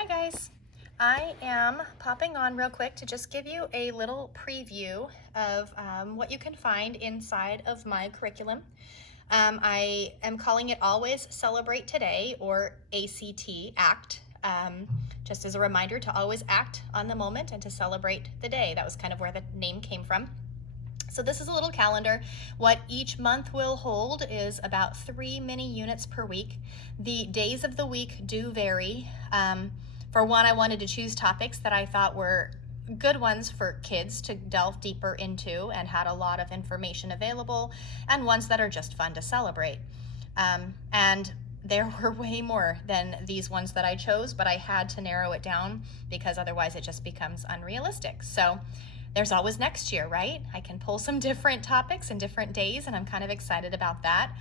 Hi guys, I am popping on real quick to just give you a little preview of what you can find inside of my curriculum. I am calling it Always Celebrate Today, or ACT, just as a reminder to always act on the moment and to celebrate the day. That was kind of where the name came from. So this is a little calendar. What each month will hold is about 3 mini units per week. The days of the week do vary. For one, I wanted to choose topics that I thought were good ones for kids to delve deeper into and had a lot of information available, and ones that are just fun to celebrate. And there were way more than these ones that I chose, but I had to narrow it down because otherwise it just becomes unrealistic. So there's always next year, right? I can pull some different topics and different days, and I'm kind of excited about that.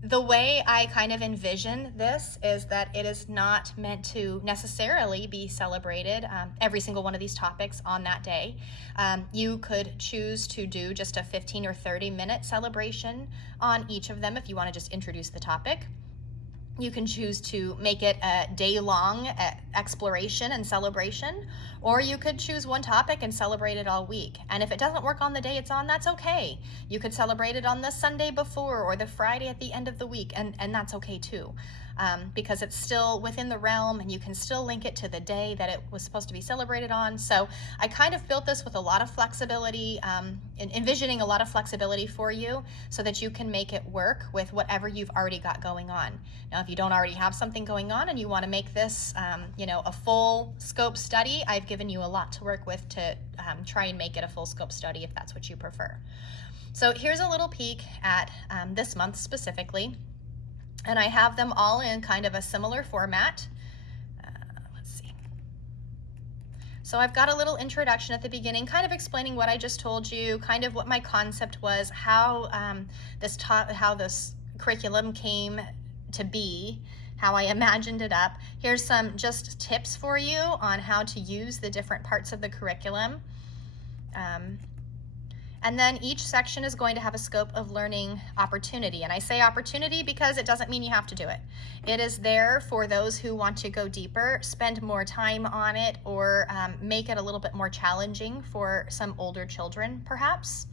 The way I kind of envision this is that it is not meant to necessarily be celebrated, every single one of these topics on that day. You could choose to do just a 15 or 30-minute celebration on each of them if you want to just introduce the topic. You can choose to make it a day-long exploration and celebration, or you could choose one topic and celebrate it all week. And if it doesn't work on the day it's on, that's okay. You could celebrate it on the Sunday before or the Friday at the end of the week, and that's okay too. Because it's still within the realm and you can still link it to the day that it was supposed to be celebrated on. So I kind of built this with a lot of flexibility, envisioning a lot of flexibility for you so that you can make it work with whatever you've already got going on. Now, if you don't already have something going on and you want to make this, a full scope study, I've given you a lot to work with to try and make it a full scope study if that's what you prefer. So here's a little peek at this month specifically. And I have them all in kind of a similar format. Let's see. So I've got a little introduction at the beginning, kind of explaining what I just told you, kind of what my concept was, how this curriculum came to be, how I imagined it up. Here's some just tips for you on how to use the different parts of the curriculum. And then each section is going to have a scope of learning opportunity. And I say opportunity because it doesn't mean you have to do it. It is there for those who want to go deeper, spend more time on it, or make it a little bit more challenging for some older children, perhaps.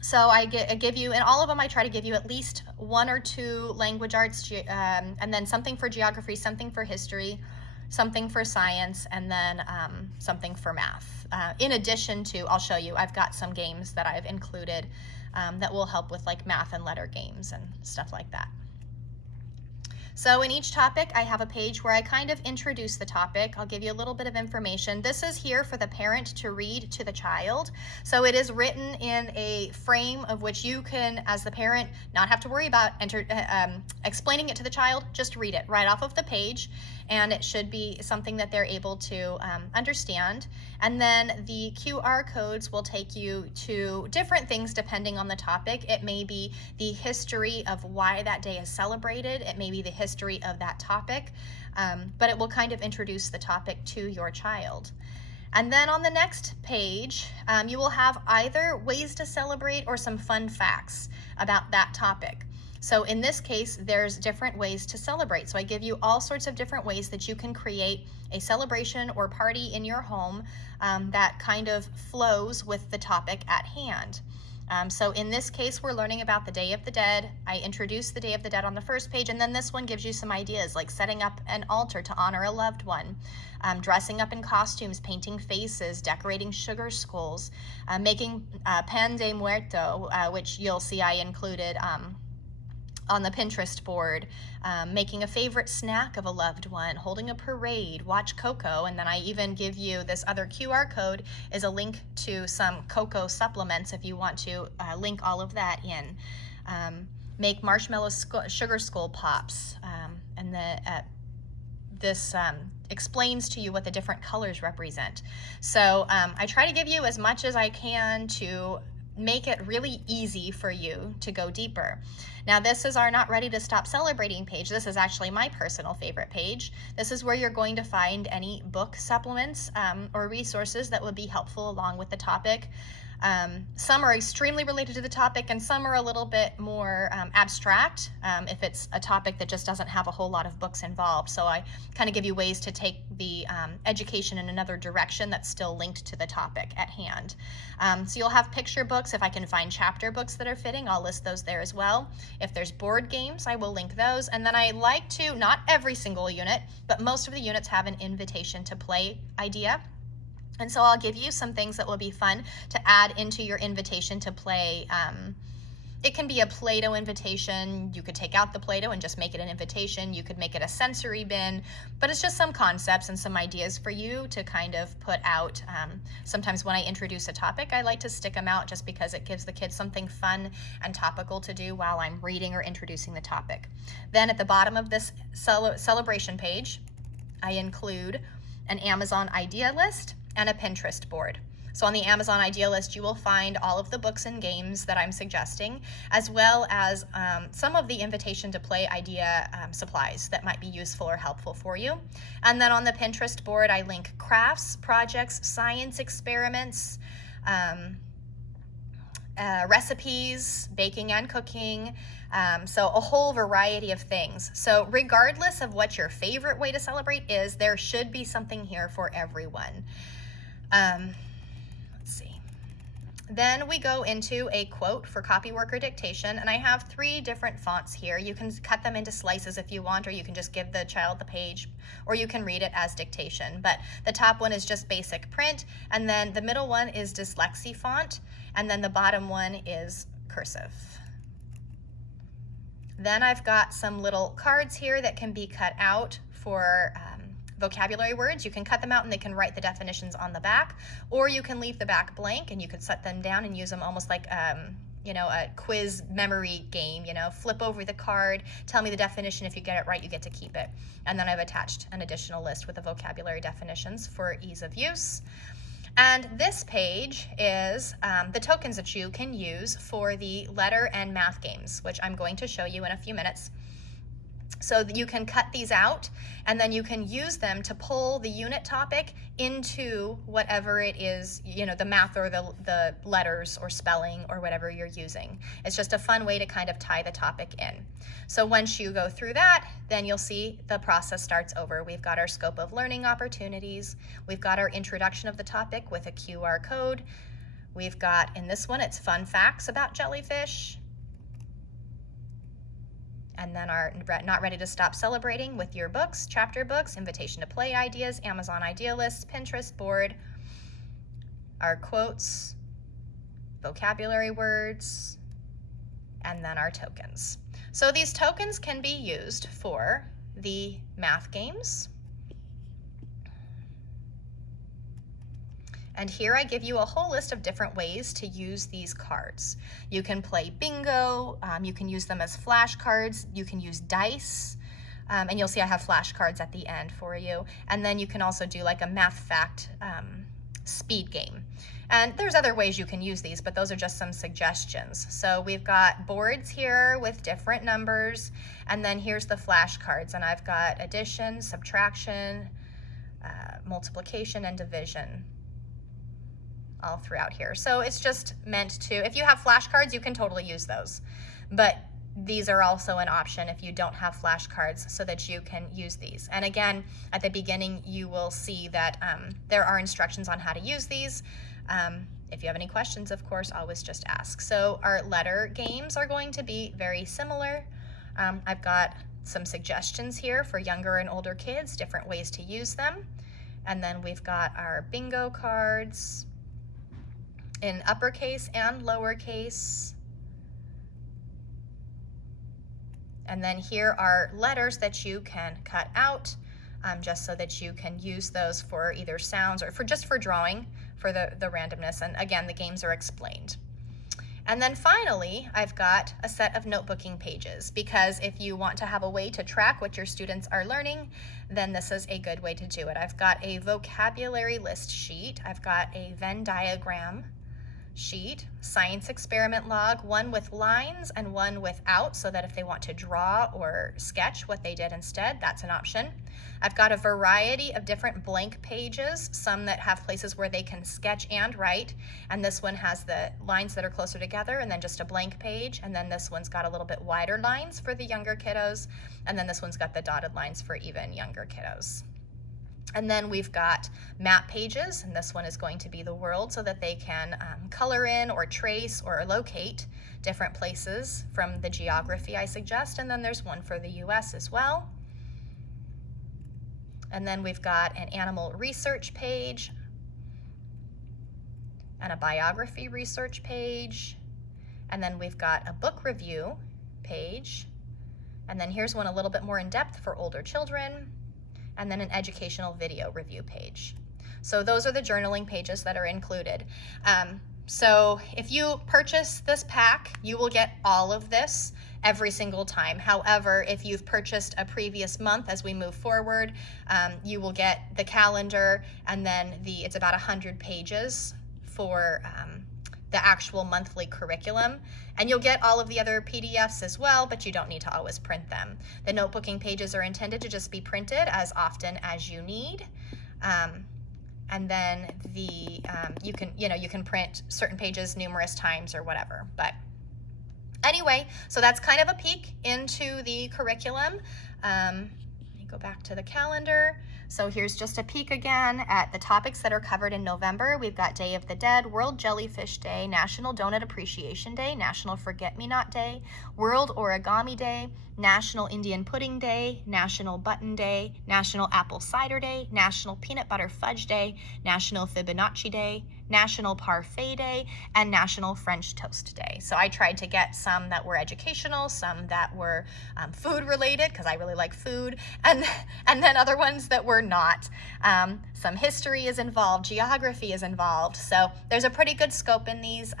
So I give you, in all of them, I try to give you at least 1 or 2 language arts, and then something for geography, something for history, something for science, and then something for math. In addition to, I'll show you, I've got some games that I've included that will help with like math and letter games and stuff like that. So in each topic, I have a page where I kind of introduce the topic. I'll give you a little bit of information. This is here for the parent to read to the child. So it is written in a frame of which you can, as the parent, not have to worry about explaining it to the child. Just read it right off of the page, and it should be something that they're able to understand. And then the QR codes will take you to different things depending on the topic. It may be the history of why that day is celebrated. It may be the history of that topic, but it will kind of introduce the topic to your child. And then on the next page, you will have either ways to celebrate or some fun facts about that topic. So in this case, there's different ways to celebrate. So I give you all sorts of different ways that you can create a celebration or party in your home that kind of flows with the topic at hand. So in this case, we're learning about the Day of the Dead. I introduce the Day of the Dead on the first page, and then this one gives you some ideas like setting up an altar to honor a loved one, dressing up in costumes, painting faces, decorating sugar skulls, making pan de muerto, which you'll see I included on the Pinterest board, making a favorite snack of a loved one, holding a parade, watch Coco, and then I even give you this other QR code is a link to some Coco supplements if you want to link all of that in. Make marshmallow sugar skull pops, and this explains to you what the different colors represent. So I try to give you as much as I can to make it really easy for you to go deeper. Now, this is our Not Ready to Stop Celebrating page. This is actually my personal favorite page. This is where you're going to find any book supplements or resources that would be helpful along with the topic. Some are extremely related to the topic, and some are a little bit more abstract if it's a topic that just doesn't have a whole lot of books involved. So I kind of give you ways to take the education in another direction that's still linked to the topic at hand. So you'll have picture books. If I can find chapter books that are fitting, I'll list those there as well. If there's board games, I will link those. And then I like to, not every single unit, but most of the units have an invitation to play idea. And so I'll give you some things that will be fun to add into your invitation to play. It can be a Play-Doh invitation. You could take out the Play-Doh and just make it an invitation. You could make it a sensory bin, but it's just some concepts and some ideas for you to kind of put out. Sometimes when I introduce a topic, I like to stick them out just because it gives the kids something fun and topical to do while I'm reading or introducing the topic. Then at the bottom of this celebration page, I include an Amazon idea list and a Pinterest board. So on the Amazon idea list, you will find all of the books and games that I'm suggesting, as well as some of the invitation to play idea supplies that might be useful or helpful for you. And then on the Pinterest board, I link crafts, projects, science experiments, recipes, baking and cooking, so a whole variety of things. So regardless of what your favorite way to celebrate is, there should be something here for everyone. Let's see. Then we go into a quote for copywork or dictation, and I have 3 different fonts here. You can cut them into slices if you want, or you can just give the child the page, or you can read it as dictation. But the top one is just basic print, and then the middle one is dyslexie font, and then the bottom one is cursive. Then I've got some little cards here that can be cut out for vocabulary words. You can cut them out and they can write the definitions on the back, or you can leave the back blank and you could set them down and use them almost like you know, a quiz memory game. You know, flip over the card, tell me the definition. If you get it right, you get to keep it. And then I've attached an additional list with the vocabulary definitions for ease of use. And this page is the tokens that you can use for the letter and math games, which I'm going to show you in a few minutes. So that you can cut these out, and then you can use them to pull the unit topic into whatever it is, you know, the math or the letters or spelling or whatever you're using. It's just a fun way to kind of tie the topic in. So once you go through that, then you'll see the process starts over. We've got our scope of learning opportunities. We've got our introduction of the topic with a QR code. We've got, in this one, it's fun facts about jellyfish. And then our not ready to stop celebrating with your books, chapter books, invitation to play ideas, Amazon idea lists, Pinterest board, our quotes, vocabulary words, and then our tokens. So these tokens can be used for the math games. And here I give you a whole list of different ways to use these cards. You can play bingo, you can use them as flashcards, you can use dice, and you'll see I have flashcards at the end for you. And then you can also do like a math fact speed game. And there's other ways you can use these, but those are just some suggestions. So we've got boards here with different numbers, and then here's the flashcards, and I've got addition, subtraction, multiplication, and division all throughout here. So it's just meant to, if you have flashcards, you can totally use those. But these are also an option if you don't have flashcards, so that you can use these. And again, at the beginning, you will see that there are instructions on how to use these. If you have any questions, of course, always just ask. So our letter games are going to be very similar. I've got some suggestions here for younger and older kids, different ways to use them. And then we've got our bingo cards in uppercase and lowercase. And then here are letters that you can cut out, just so that you can use those for either sounds or just for drawing, for the randomness. And again, the games are explained. And then finally, I've got a set of notebooking pages, because if you want to have a way to track what your students are learning, then this is a good way to do it. I've got a vocabulary list sheet. I've got a Venn diagram sheet, science experiment log, one with lines and one without, so that if they want to draw or sketch what they did instead, that's an option. I've got a variety of different blank pages, some that have places where they can sketch and write, and this one has the lines that are closer together and then just a blank page, and then this one's got a little bit wider lines for the younger kiddos, and then this one's got the dotted lines for even younger kiddos. And then we've got map pages, and this one is going to be the world so that they can color in or trace or locate different places from the geography I suggest. And then there's one for the US as well. And then we've got an animal research page and a biography research page. And then we've got a book review page. And then here's one a little bit more in depth for older children. And then an educational video review page. So those are the journaling pages that are included. So if you purchase this pack, you will get all of this every single time. However, if you've purchased a previous month as we move forward, you will get the calendar, and then it's about 100 pages for the actual monthly curriculum. And you'll get all of the other PDFs as well, but you don't need to always print them. The notebooking pages are intended to just be printed as often as you need. And then you can print certain pages numerous times or whatever. But anyway, so that's kind of a peek into the curriculum. Let me go back to the calendar. So here's just a peek again at the topics that are covered in November. We've got Day of the Dead, World Jellyfish Day, National Donut Appreciation Day, National Forget-Me-Not Day, World Origami Day, National Indian Pudding Day, National Button Day, National Apple Cider Day, National Peanut Butter Fudge Day, National Fibonacci Day, National Parfait Day, and National French Toast Day. So I tried to get some that were educational, some that were food related, because I really like food, and then other ones that were not. Some history is involved, geography is involved, so there's a pretty good scope in these.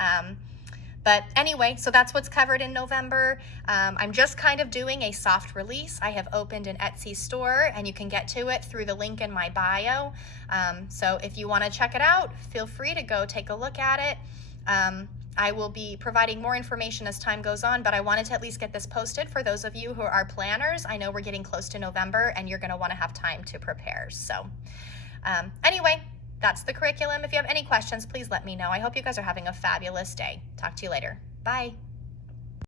But anyway, so that's what's covered in November. I'm just kind of doing a soft release. I have opened an Etsy store, and you can get to it through the link in my bio. So if you want to check it out, feel free to go take a look at it. I will be providing more information as time goes on, but I wanted to at least get this posted for those of you who are planners. I know we're getting close to November, and you're going to want to have time to prepare. So anyway, that's the curriculum. If you have any questions, please let me know. I hope you guys are having a fabulous day. Talk to you later. Bye.